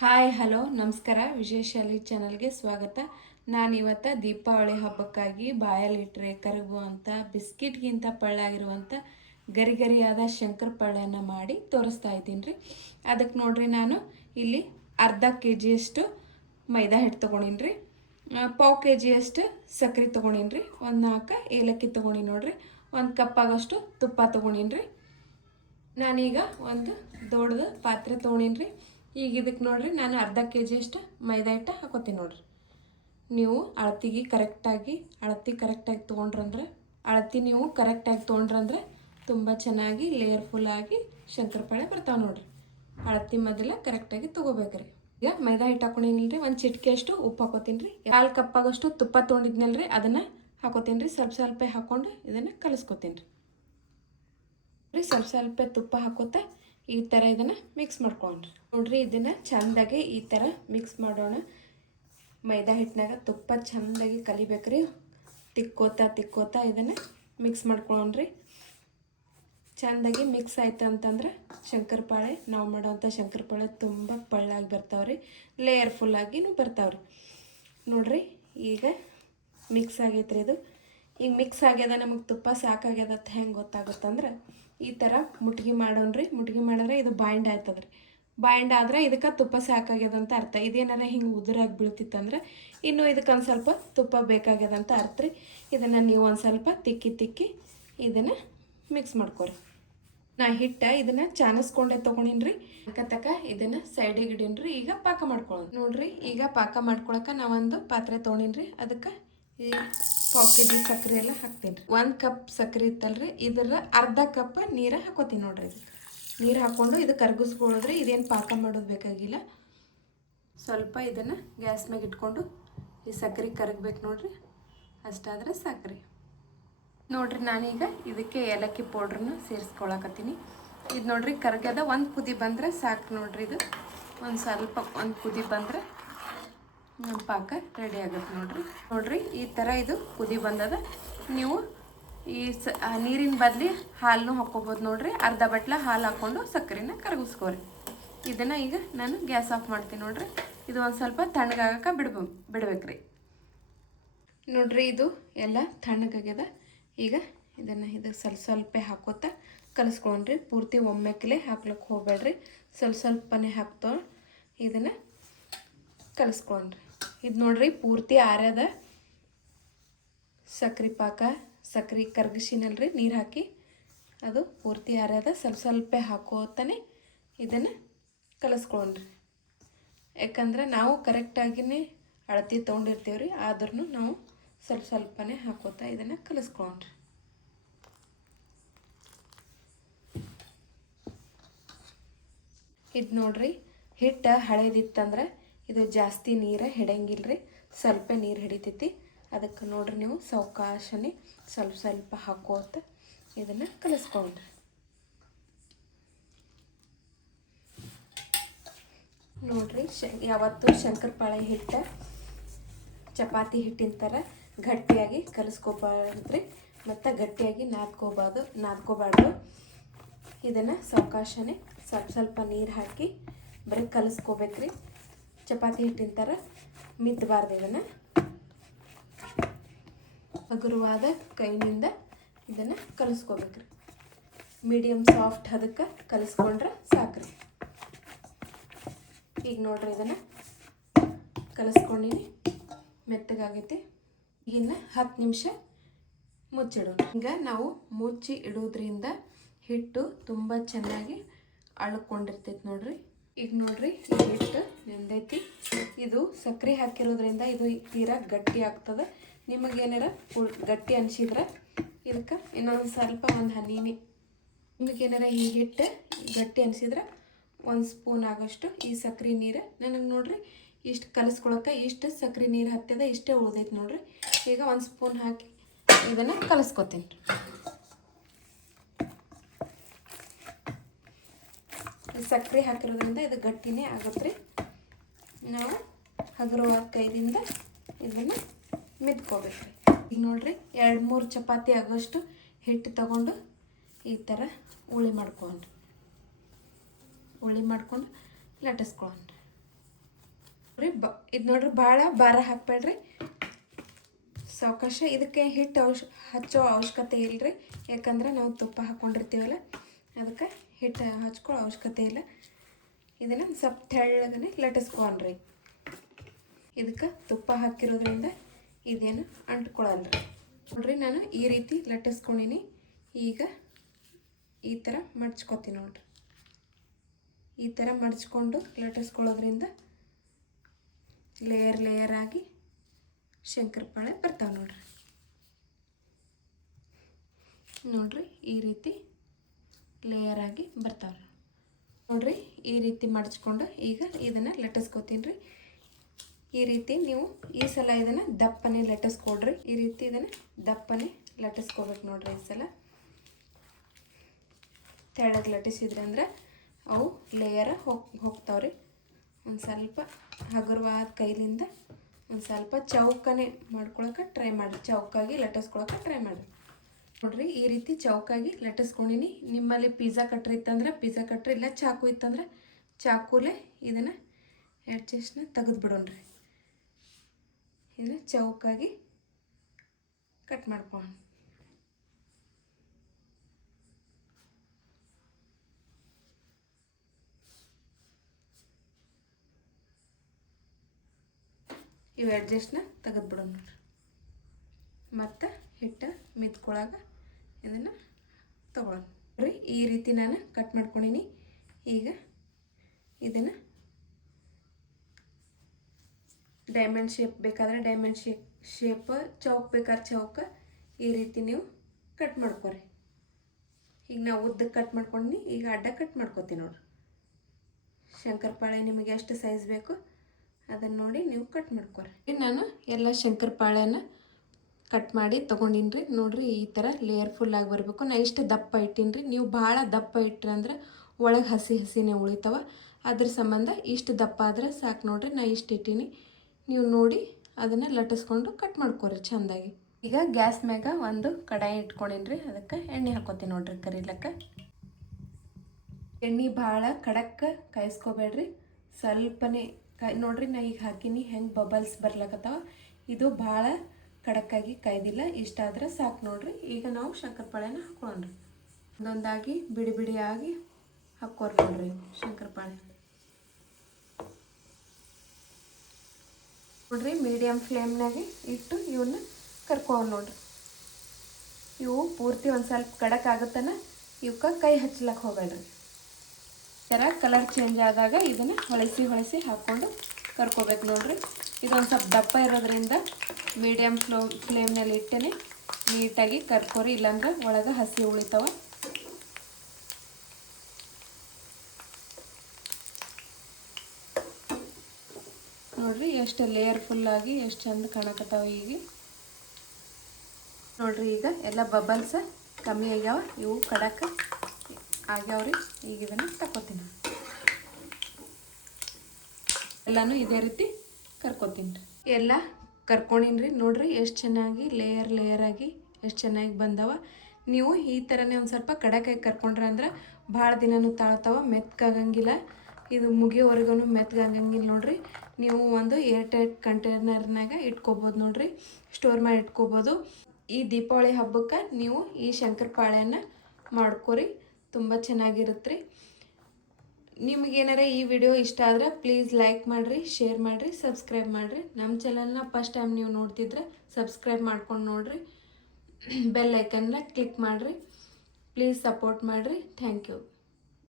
Hi hello ನಮಸ್ಕಾರ. ವಿಜಯಶಾಲಿ ಚಾನಲ್ಗೆ ಸ್ವಾಗತ. ನಾನಿವತ್ತು ದೀಪಾವಳಿ ಹಬ್ಬಕ್ಕಾಗಿ ಬಾಯಲ್ಲಿಟ್ಟರೆ ಕರಗುವಂಥ ಬಿಸ್ಕಿಟ್ಗಿಂತ ಪಳ್ಳಾಗಿರುವಂಥ ಗರಿಗರಿಯಾದ ಶಂಕರ ಪಳ್ಳೆಯನ್ನು ಮಾಡಿ ತೋರಿಸ್ತಾ ಇದ್ದೀನಿ ರೀ. ಅದಕ್ಕೆ ನೋಡ್ರಿ, ನಾನು ಇಲ್ಲಿ ಅರ್ಧ ಕೆ.ಜಿಯಷ್ಟು ಮೈದಾ ಹಿಟ್ಟು ತೊಗೊಂಡಿನಿ ರೀ, ಪಾವು ಕೆ.ಜಿಯಷ್ಟು ಸಕ್ಕರೆ ತೊಗೊಂಡಿನಿ ರೀ, ಒಂದು 4 ಏಲಕ್ಕಿ ತೊಗೊಂಡಿನಿ ನೋಡ್ರಿ, 1 ಕಪ್ ಆಗೋಷ್ಟು ತುಪ್ಪ ತೊಗೊಂಡಿನಿ ರೀ. ನಾನೀಗ ಒಂದು ದೊಡ್ಡದು ಪಾತ್ರೆ ತೊಗೊಂಡಿನಿ ರೀ. ಈಗ ಇದಕ್ಕೆ ನೋಡ್ರಿ, ನಾನು ಅರ್ಧ ಕೆ.ಜಿಯಷ್ಟು ಮೈದಾ ಹಿಟ್ಟು ಹಾಕೋತೀನಿ ನೋಡ್ರಿ. ನೀವು ಅಳತಿ ಕರೆಕ್ಟಾಗಿ ತೊಗೊಂಡ್ರಂದ್ರೆ ನೀವು ಕರೆಕ್ಟಾಗಿ ತೊಗೊಂಡ್ರಂದ್ರೆ ತುಂಬ ಚೆನ್ನಾಗಿ ಲೇಯರ್ಫುಲ್ಲಾಗಿ ಶಂಕರಪಾಳೆ ಬರ್ತಾವೆ ನೋಡ್ರಿ. ಅಳತಿ ಮೊದಲ ಕರೆಕ್ಟಾಗಿ ತೊಗೋಬೇಕ್ರಿ. ಈಗ ಮೈದಾ ಹಿಟ್ಟು ಹಾಕೊಂಡಿನಿಲ್ರಿ, ಒಂದು ಚಿಟಿಕೆಯಷ್ಟು ಉಪ್ಪು ಹಾಕೋತೀನಿ ರೀ, 1/2 ಕಪ್ ಆಗೋಷ್ಟು ತುಪ್ಪ ತೊಗೊಂಡಿದ್ನಲ್ರಿ ಅದನ್ನು ಹಾಕೋತೀನಿ ರೀ. ಸ್ವಲ್ಪ ಹಾಕ್ಕೊಂಡು ಇದನ್ನು ಕಲಿಸ್ಕೊತೀನಿ ರೀ. ಸ್ವಲ್ಪ ತುಪ್ಪ ಹಾಕೋತಾ ಈ ಥರ ಇದನ್ನು ಮಿಕ್ಸ್ ಮಾಡ್ಕೊಂಡ್ರಿ ನೋಡ್ರಿ. ಇದನ್ನು ಚೆಂದಾಗಿ ಈ ಥರ ಮಿಕ್ಸ್ ಮಾಡೋಣ. ಮೈದಾ ಹಿಟ್ಟಿನಾಗ ತುಪ್ಪ ಚೆಂದಾಗಿ ಕಲಿಬೇಕ್ರಿ. ತಿಕ್ಕೋತಾ ಇದನ್ನು ಮಿಕ್ಸ್ ಮಾಡ್ಕೊಳ್ಳೋಣ್ರಿ. ಚೆಂದಾಗಿ ಮಿಕ್ಸ್ ಆಯ್ತು ಅಂತಂದ್ರೆ ಶಂಕರಪಾಳೆ, ನಾವು ಮಾಡೋವಂಥ ಶಂಕರಪಾಳೆ ತುಂಬ ಪಳ್ಳಾಗಿ ಬರ್ತಾವ್ರಿ, ಲೇಯರ್ಫುಲ್ಲಾಗಿನೂ ಬರ್ತಾವ್ರಿ ನೋಡ್ರಿ. ಈಗ ಮಿಕ್ಸ್ ಆಗೈತ್ರಿ ಇದು. ಈಗ ಮಿಕ್ಸ್ ಆಗ್ಯದ, ನಮಗೆ ತುಪ್ಪ ಸಾಕಾಗ್ಯದ ಅಂತ ಹೆಂಗೆ ಗೊತ್ತಾಗುತ್ತಂದ್ರೆ ಈ ಥರ ಮುಟ್ಗಿ ಮಾಡೋಣ್ರಿ. ಮುಟ್ಗಿ ಮಾಡಿದ್ರೆ ಇದು ಬಾಯಿಂಡ್ ಆಯ್ತದ್ರಿ. ಬಾಯಿಂಡ್ ಆದ್ರೆ ಇದಕ್ಕೆ ತುಪ್ಪ ಸಾಕಾಗ್ಯದ ಅಂತ ಅರ್ಥ. ಇದೇನಾರ ಹಿಂಗೆ ಉದುರಾಗಿ ಬೀಳ್ತಿತ್ತಂದ್ರೆ ಇನ್ನೂ ಇದಕ್ಕೆ ಒಂದು ಸ್ವಲ್ಪ ತುಪ್ಪ ಬೇಕಾಗ್ಯದ ಅಂತ ಅರ್ಥ ರೀ. ಇದನ್ನು ನೀವು ಒಂದು ಸ್ವಲ್ಪ ತಿಕ್ಕಿ ಇದನ್ನು ಮಿಕ್ಸ್ ಮಾಡ್ಕೊರಿ. ನಾ ಇದನ್ನು ಚಾನಿಸ್ಕೊಂಡೆ ತೊಗೊಂಡಿನ್ರಿ. ತಕ್ಕ ಇದನ್ನು ಸೈಡಿಗೆ ಇಡೀನ್ರಿ. ಈಗ ಪಾಕ ಮಾಡ್ಕೊಳ್ಳೋಣ ನೋಡ್ರಿ. ಈಗ ಪಾಕ ಮಾಡ್ಕೊಳಕ್ಕೆ ನಾವೊಂದು ಪಾತ್ರೆ ತೊಗೊಂಡಿನ್ರಿ. ಅದಕ್ಕೆ ಈ ಪಾವು ಕೆ.ಜಿ ಸಕ್ಕರೆ ಎಲ್ಲ ಹಾಕ್ತೀನಿ ರೀ. 1 ಕಪ್ ಸಕ್ಕರೆ ಇತ್ತಲ್ರಿ, ಇದರ ಅರ್ಧ ಕಪ್ ನೀರು ಹಾಕೋತೀನಿ ನೋಡ್ರಿ. ನೀರು ಹಾಕ್ಕೊಂಡು ಇದು ಕರಗಿಸ್ಕೊಳ್ಳೋದ್ರಿ. ಇದೇನು ಪಾಕ ಮಾಡೋದು ಬೇಕಾಗಿಲ್ಲ. ಸ್ವಲ್ಪ ಇದನ್ನು ಗ್ಯಾಸ್ ಮ್ಯಾಗ ಇಟ್ಕೊಂಡು ಈ ಸಕ್ಕರೆ ಕರಗಬೇಕು ನೋಡ್ರಿ, ಅಷ್ಟಾದ್ರೆ ಸಾಕ್ರಿ ನೋಡ್ರಿ. ನಾನೀಗ ಇದಕ್ಕೆ ಏಲಕ್ಕಿ ಪೌಡ್ರನ್ನ ಸೇರಿಸ್ಕೊಳಕತ್ತೀನಿ. ಇದು ನೋಡ್ರಿ ಕರಗ್ಯದ. ಒಂದು ಕುದಿ ಬಂದರೆ ಸಾಕು ನೋಡ್ರಿ. ಇದು ಒಂದು ಕುದಿ ಬಂದರೆ ಪಾಕ ರೆಡಿ ಆಗುತ್ತೆ ನೋಡ್ರಿ. ಈ ಥರ ಇದು ಕುದಿ ಬಂದದ. ನೀವು ಈ ನೀರಿನ ಬದಲಿ ಹಾಲನ್ನು ಹಾಕ್ಕೋಬೋದು ನೋಡ್ರಿ. ಅರ್ಧ ಬಟ್ಲ ಹಾಲು ಹಾಕ್ಕೊಂಡು ಸಕ್ಕರೆನ ಕರಗಿಸ್ಕೋರಿ. ಇದನ್ನು ಈಗ ನಾನು ಗ್ಯಾಸ್ ಆಫ್ ಮಾಡ್ತೀನಿ ನೋಡ್ರಿ. ಇದು ಒಂದು ಸ್ವಲ್ಪ ತಣ್ಣಗಾಗಕ್ಕೆ ಬಿಡ್ಬೇಕ್ರಿ ನೋಡ್ರಿ. ಇದು ಎಲ್ಲ ತಣ್ಣಗಾಗ್ಯದ. ಈಗ ಇದನ್ನು ಸ್ವಲ್ಪ ಹಾಕೋತಾ ಕಲಿಸ್ಕೊಂಡ್ರಿ. ಪೂರ್ತಿ ಒಮ್ಮೆಕ್ಕಲೆ ಹಾಕ್ಲಿಕ್ಕೆ ಹೋಗ್ಬೇಡ್ರಿ, ಸ್ವಲ್ಪನೇ ಹಾಕ್ತೋ ಇದನ್ನು ಕಲಿಸ್ಕೊಂಡ್ರಿ. ಇದು ನೋಡ್ರಿ ಪೂರ್ತಿ ಆರ್ಯದ ಸಕ್ರೆ ಪಾಕ. ಸಕ್ರೆ ಕರ್ಗಿಸಿನಲ್ರಿ ನೀರು ಹಾಕಿ, ಅದು ಪೂರ್ತಿ ಆರ್ಯದ. ಸ್ವಲ್ಪ ಹಾಕೋತಾನೆ ಇದನ್ನು ಕಲಿಸ್ಕೊಂಡ್ರಿ. ಯಾಕಂದ್ರೆ ನಾವು ಕರೆಕ್ಟಾಗಿಯೇ ಅಳತಿ ತೊಗೊಂಡಿರ್ತೀವಿ ರೀ, ಆದ್ರೂ ನಾವು ಸ್ವಲ್ಪನೇ ಹಾಕೋತಾ ಇದನ್ನು ಕಲಿಸ್ಕೊಂಡ್ರಿ. ಇದು ನೋಡ್ರಿ, ಹಿಟ್ಟು ಹಳೇದಿತ್ತಂದ್ರೆ ಇದು ಜಾಸ್ತಿ ನೀರು ಹಿಡಿಯಂಗಿಲ್ರಿ, ಸ್ವಲ್ಪ ನೀರು ಹಿಡಿತೈತಿ. ಅದಕ್ಕೆ ನೋಡ್ರಿ ನೀವು ಸಾವಕಾಶನೇ ಸ್ವಲ್ಪ ಹಾಕೋತ ಇದನ್ನು ಕಲಿಸ್ಕೊಂಡ್ರಿ ನೋಡ್ರಿ. ಯಾವತ್ತೂ ಶಂಕರಪಾಳೆ ಹಿಟ್ಟು ಚಪಾತಿ ಹಿಟ್ಟಿನ ಥರ ಗಟ್ಟಿಯಾಗಿ ಕಲಿಸ್ಕೋಬಾರ್ದ್ರಿ, ಮತ್ತು ಗಟ್ಟಿಯಾಗಿ ನಾದ್ಕೋಬಾರ್ದು. ಇದನ್ನು ಸಾವಕಾಶನೇ ಸ್ವಲ್ಪ ನೀರು ಹಾಕಿ ಬರೀ ಕಲಿಸ್ಕೋಬೇಕ್ರಿ. ಚಪಾತಿ ಹಿಟ್ಟಿನ ಥರ ಮಿತ್ತಬಾರ್ದು. ಇದನ್ನು ಹಗುರವಾದ ಕೈನಿಂದ ಇದನ್ನು ಕಲಿಸ್ಕೋಬೇಕ್ರಿ. ಮೀಡಿಯಮ್ ಸಾಫ್ಟ್ ಅದಕ್ಕೆ ಕಲಿಸ್ಕೊಂಡ್ರೆ ಸಾಕ್ರಿ. ಈಗ ನೋಡ್ರಿ ಇದನ್ನು ಕಲಿಸ್ಕೊಂಡಿನಿ, ಮೆತ್ತಗಾಗೈತಿ. ಇನ್ನು 10 ನಿಮಿಷ ಮುಚ್ಚಿಡೋಣ. ಈಗ ನಾವು ಮುಚ್ಚಿ ಇಡೋದ್ರಿಂದ ಹಿಟ್ಟು ತುಂಬ ಚೆನ್ನಾಗಿ ಅಳ್ಕೊಂಡಿರ್ತೈತಿ ನೋಡ್ರಿ. ಈಗ ನೋಡ್ರಿ, ಈ ಹಿಟ್ಟು ನೆಂದೈತಿ. ಇದು ಸಕ್ಕರೆ ಹಾಕಿರೋದ್ರಿಂದ ಇದು ತೀರಾ ಗಟ್ಟಿ ಆಗ್ತದೆ. ನಿಮಗೇನಾರ ಗಟ್ಟಿ ಅನಿಸಿದ್ರೆ ಇದಕ್ಕೆ ಇನ್ನೊಂದು ಸ್ವಲ್ಪ ಒಂದು ಹನಿನೇ, ನಿಮಗೇನಾರ ಈ ಹಿಟ್ಟು ಗಟ್ಟಿ ಅನಿಸಿದ್ರೆ 1 ಸ್ಪೂನ್ ಆಗೋಷ್ಟು ಈ ಸಕ್ಕರೆ ನೀರು. ನನಗೆ ನೋಡ್ರಿ ಇಷ್ಟು ಕಲಿಸ್ಕೊಳಕ್ಕೆ ಇಷ್ಟು ಸಕ್ಕರೆ ನೀರು ಹತ್ತಿದ, ಇಷ್ಟೇ ಉಳ್ದೈತಿ ನೋಡ್ರಿ. ಈಗ 1 ಸ್ಪೂನ್ ಹಾಕಿ ಇದನ್ನು ಕಲಿಸ್ಕೊತೀನಿ. ಸಕ್ಕರೆ ಹಾಕಿರೋದ್ರಿಂದ ಇದು ಗಟ್ಟಿನೇ ಆಗುತ್ತೆ ರೀ. ನಾವು ಹಗುರವಾದ ಕೈದಿಂದ ಇದನ್ನು ಮಿದ್ಕೋಬೇಕ್ರಿ. ಈಗ ನೋಡ್ರಿ 2-3 ಚಪಾತಿ ಆಗೋಷ್ಟು ಹಿಟ್ಟು ತಗೊಂಡು ಈ ಥರ ಉಳಿ ಮಾಡ್ಕೊಂಡು ಲಟ್ಟಿಸ್ಕೊಳ್ಳೋಣ. ನೋಡ್ರಿ ಇದು ನೋಡ್ರಿ ಭಾಳ ಭಾರ ಹಾಕ್ಬೇಡ್ರಿ, ಸಾವಕಾಶ. ಇದಕ್ಕೆ ಹಿಟ್ಟು ಹಚ್ಚೋ ಅವಶ್ಯಕತೆ ಇಲ್ಲರಿ, ಯಾಕಂದ್ರೆ ನಾವು ತುಪ್ಪ ಹಾಕ್ಕೊಂಡಿರ್ತೀವಲ್ಲ, ಅದಕ್ಕೆ ಹಿಟ್ಟು ಹಚ್ಕೊಳ್ಳೋ ಅವಶ್ಯಕತೆ ಇಲ್ಲ. ಇದನ್ನು ಸ್ವಲ್ಪ ತೆಳ್ಳಗನೆ ಲಟ್ಟಿಸ್ಕೊಳ್ರಿ. ಇದಕ್ಕೆ ತುಪ್ಪ ಹಾಕಿರೋದ್ರಿಂದ ಇದೇನು ಅಂಟ್ಕೊಳ್ಳಲ್ರಿ. ನೋಡ್ರಿ ನಾನು ಈ ರೀತಿ ಲಟ್ಟಿಸ್ಕೊಂಡಿನಿ. ಈಗ ಈ ಥರ ಮಡ್ಚ್ಕೊತೀನಿ ನೋಡ್ರಿ. ಈ ಥರ ಮಡ್ಚ್ಕೊಂಡು ಲಟ್ಟಿಸ್ಕೊಳ್ಳೋದ್ರಿಂದ ಲೇಯರ್ ಲೇಯರ್ ಆಗಿ ಶಂಕರಪಾಳೆ ಬರ್ತಾವೆ ನೋಡ್ರಿ. ನೋಡ್ರಿ ಈ ರೀತಿ ಲೇಯರ್ ಆಗಿ ಬರ್ತಾವೆ ನೋಡ್ರಿ. ಈ ರೀತಿ ಮಡ್ಚ್ಕೊಂಡು ಈಗ ಇದನ್ನು ಲಟ್ಟಿಸ್ಕೊತೀನಿ ರೀ. ಈ ರೀತಿ ನೀವು ಈ ಸಲ ಇದನ್ನು ದಪ್ಪನೆ ಲಟ್ಟಿಸ್ಕೊಡ್ರಿ. ಈ ರೀತಿ ಇದನ್ನು ದಪ್ಪನೆ ಲಟ್ಟಿಸ್ಕೋಬೇಕು ನೋಡ್ರಿ. ಈ ಸಲ ತೆಳ್ಳಗೆ ಲಟ್ಟಿಸಿದ್ರಿ ಅಂದ್ರೆ ಅವು ಲೇಯರ ಹೋಗ್ತಾವ್ರಿ. ಒಂದು ಸ್ವಲ್ಪ ಹಗುರವಾದ ಕೈಲಿಂದ ಒಂದು ಸ್ವಲ್ಪ ಚೌಕನೆ ಮಾಡ್ಕೊಳಕ್ಕೆ ಟ್ರೈ ಮಾಡಿರಿ. ಚೌಕಾಗಿ ಲಟ್ಟಿಸ್ಕೊಳಕ್ಕೆ ಟ್ರೈ ಮಾಡಿರಿ ನೋಡ್ರಿ. ಈ ರೀತಿ ಚೌಕಾಗಿ ಲಟ್ಟಿಸ್ಕೊಂಡಿನಿ. ನಿಮ್ಮಲ್ಲಿ ಪಿಜ್ಜಾ ಕಟ್ರ್ ಇತ್ತಂದ್ರೆ ಪಿಜ್ಜಾ ಕಟ್ರ್, ಇಲ್ಲ ಚಾಕು ಇತ್ತಂದ್ರೆ ಚಾಕುಲೇ ಇದನ್ನು ಎಡ್ಜಸ್ಟ್ನ ತೆಗೆದು ಬಿಡೋಣ್ರಿ. ಇದನ್ನು ಚೌಕಾಗಿ ಕಟ್ ಮಾಡ್ಕೊಂಡು ಇವು ಅಡ್ಜಸ್ಟ್ನ ತೆಗೆದು ಬಿಡೋಣ ನೋಡ್ರಿ. ಮತ್ತು ಹಿಟ್ಟು ಮಿತ್ಕೊಳಗ ಇದನ್ನು ತೊಗೊಳೋಣ ನೋಡ್ರಿ. ಈ ರೀತಿ ನಾನು ಕಟ್ ಮಾಡ್ಕೊಂಡಿನಿ. ಈಗ ಇದನ್ನು ಡೈಮಂಡ್ ಶೇಪ್ ಬೇಕಾದ್ರೆ ಡೈಮಂಡ್ ಶೇಪ್, ಚೌಕ್ ಬೇಕಾದ್ರೆ ಚೌಕ, ಈ ರೀತಿ ನೀವು ಕಟ್ ಮಾಡ್ಕೊರಿ. ಈಗ ನಾವು ಉದ್ದಕ್ಕೆ ಕಟ್ ಮಾಡ್ಕೊಂಡಿನಿ. ಈಗ ಅಡ್ಡ ಕಟ್ ಮಾಡ್ಕೊತೀನಿ ನೋಡ್ರಿ. ಶಂಕರಪಾಳೆ ನಿಮಗೆ ಎಷ್ಟು ಸೈಜ್ ಬೇಕು ಅದನ್ನು ನೋಡಿ ನೀವು ಕಟ್ ಮಾಡ್ಕೊರಿ. ನಾನು ಎಲ್ಲ ಶಂಕರಪಾಳೆನ ಕಟ್ ಮಾಡಿ ತೊಗೊಂಡಿನಿ ರೀ. ನೋಡಿರಿ ಈ ಥರ ಲೇಯರ್ ಫುಲ್ಲಾಗಿ ಬರಬೇಕು. ನಾ ಇಷ್ಟು ದಪ್ಪ ಇಟ್ಟೀನಿ ರೀ. ನೀವು ಭಾಳ ದಪ್ಪ ಇಟ್ರಿ ಅಂದ್ರೆ ಒಳಗೆ ಹಸಿನೇ ಉಳಿತಾವ. ಅದ್ರ ಸಂಬಂಧ ಇಷ್ಟು ದಪ್ಪ ಆದ್ರೆ ಸಾಕು ನೋಡ್ರಿ. ನಾ ಇಷ್ಟು ಇಟ್ಟೀನಿ. ನೀವು ನೋಡಿ ಅದನ್ನು ಲಟ್ಟಿಸ್ಕೊಂಡು ಕಟ್ ಮಾಡ್ಕೊರಿ ಚೆಂದಾಗಿ. ಈಗ ಗ್ಯಾಸ್ ಮ್ಯಾಗ ಒಂದು ಕಡಾಯಿ ಇಟ್ಕೊಂಡೀನಿ ರೀ. ಅದಕ್ಕೆ ಎಣ್ಣೆ ಹಾಕೋತೀನಿ ನೋಡ್ರಿ ಕರಿಲಕ್ಕೆ. ಎಣ್ಣೆ ಭಾಳ ಕಡಕ್ಕೆ ಕಾಯಿಸ್ಕೋಬೇಡ್ರಿ, ಸ್ವಲ್ಪನೇ ನೋಡ್ರಿ. ನಾ ಈಗ ಹಾಕಿನಿ ಹೆಂಗೆ ಬಬಲ್ಸ್ ಬರ್ಲಕತ್ತಾವ. ಇದು ಭಾಳ ಕಡಕ್ಕಾಗಿ ಕಾಯ್ದಿಲ್ಲ, ಇಷ್ಟಾದ್ರೆ ಸಾಕು ನೋಡ್ರಿ. ಈಗ ನಾವು ಶಂಕರಪಾಳೆನ ಹಾಕೊಳ್ಳೋಣ್ರಿ. ಒಂದೊಂದಾಗಿ ಬಿಡಿ ಬಿಡಿಯಾಗಿ ಹಾಕೋರಿ ನೋಡ್ರಿ ಶಂಕರಪಾಳೆ. ನೋಡ್ರಿ ಮೀಡಿಯಮ್ ಫ್ಲೇಮ್ನಾಗೆ ಇಟ್ಟು ಇವನ್ನ ಕರ್ಕೊಂಡು ನೋಡ್ರಿ. ಇವು ಪೂರ್ತಿ ಒಂದು ಸ್ವಲ್ಪ ಕಡಕ್ ಆಗುತ್ತಾನ ಇವಕ್ಕೆ ಕೈ ಹಚ್ಲಕ್ಕೆ ಹೋಗಬೇಡ್ರಿ. ಥರ ಕಲರ್ ಚೇಂಜ್ ಆದಾಗ ಇದನ್ನು ಹೊಳಿಸಿ ಹಾಕ್ಕೊಂಡು ಕರ್ಕೋಬೇಕು ನೋಡ್ರಿ. ಇದೊಂದು ಸ್ವಲ್ಪ ದಪ್ಪ ಇರೋದ್ರಿಂದ ಮೀಡಿಯಮ್ ಫ್ಲೇಮ್ನಲ್ಲಿ ಇಟ್ಟೇ ನೀಟಾಗಿ ಕರ್ಕೋರಿ, ಇಲ್ಲಾಂದ್ರೆ ಒಳಗೆ ಹಸಿ ಉಳಿತಾವ. ನೋಡ್ರಿ ಎಷ್ಟು ಲೇಯರ್ ಫುಲ್ಲಾಗಿ ಎಷ್ಟು ಚಂದ ಕಾಣಕತ್ತಾವ. ಈಗ ನೋಡ್ರಿ ಈಗ ಎಲ್ಲ ಬಬಲ್ಸ್ ಕಮ್ಮಿ ಆಗ್ಯಾವ, ಇವು ಕಡಕ ಆಗ್ಯಾವ್ರಿ. ಈಗ ಇದನ್ನು ತಗೋತೀನಿ. ಎಲ್ಲನೂ ಇದೇ ರೀತಿ ಕರ್ಕೋತೀನಿ ರೀ. ಎಲ್ಲ ಕರ್ಕೊಂಡಿನಿ ರೀ. ನೋಡ್ರಿ ಎಷ್ಟು ಚೆನ್ನಾಗಿ ಲೇಯರ್ ಆಗಿ ಎಷ್ಟು ಚೆನ್ನಾಗಿ ಬಂದವ. ನೀವು ಈ ಥರನೇ ಒಂದು ಸ್ವಲ್ಪ ಕಡಕಾಗಿ ಕರ್ಕೊಂಡ್ರೆ ಅಂದ್ರೆ ಭಾಳ ದಿನನೂ ತಾಳ್ತಾವ, ಮೆತ್ಕಾಗಂಗಿಲ್ಲ. ಇದು ಮುಗಿಯೋವರೆಗೂ ಮೆತ್ಕಾಗಂಗಿಲ್ಲ ನೋಡ್ರಿ. ನೀವು ಒಂದು ಏರ್ಟೈಟ್ ಕಂಟೈನರ್ನಾಗ ಇಟ್ಕೋಬೋದು ನೋಡ್ರಿ, ಸ್ಟೋರ್ ಮಾಡಿ ಇಟ್ಕೋಬೋದು. ಈ ದೀಪಾವಳಿ ಹಬ್ಬಕ್ಕೆ ನೀವು ಈ ಶಂಕರಪಾಳೆಯನ್ನು ಮಾಡ್ಕೊರಿ, ತುಂಬ ಚೆನ್ನಾಗಿರುತ್ತೆ ರೀ. ನಿಮಗೇನಾರ ಈ ವಿಡಿಯೋ ಇಷ್ಟ ಆದ್ರೆ ಪ್ಲೀಸ್ ಲೈಕ್ ಮಾಡಿರಿ, ಶೇರ್ ಮಾಡಿರಿ, ಸಬ್ಸ್ಕ್ರೈಬ್ ಮಾಡಿರಿ. ನಮ್ಮ ಚಾನಲ್ನ ಫಸ್ಟ್ ಟೈಮ್ ನೀವು ನೋಡ್ತಿದ್ರೆ ಸಬ್ಸ್ಕ್ರೈಬ್ ಮಾಡ್ಕೊಂಡು ನೋಡಿರಿ, ಬೆಲ್ ಐಕನ್ನ ಕ್ಲಿಕ್ ಮಾಡಿರಿ. ಪ್ಲೀಸ್ ಸಪೋರ್ಟ್ ಮಾಡಿರಿ. Thank you.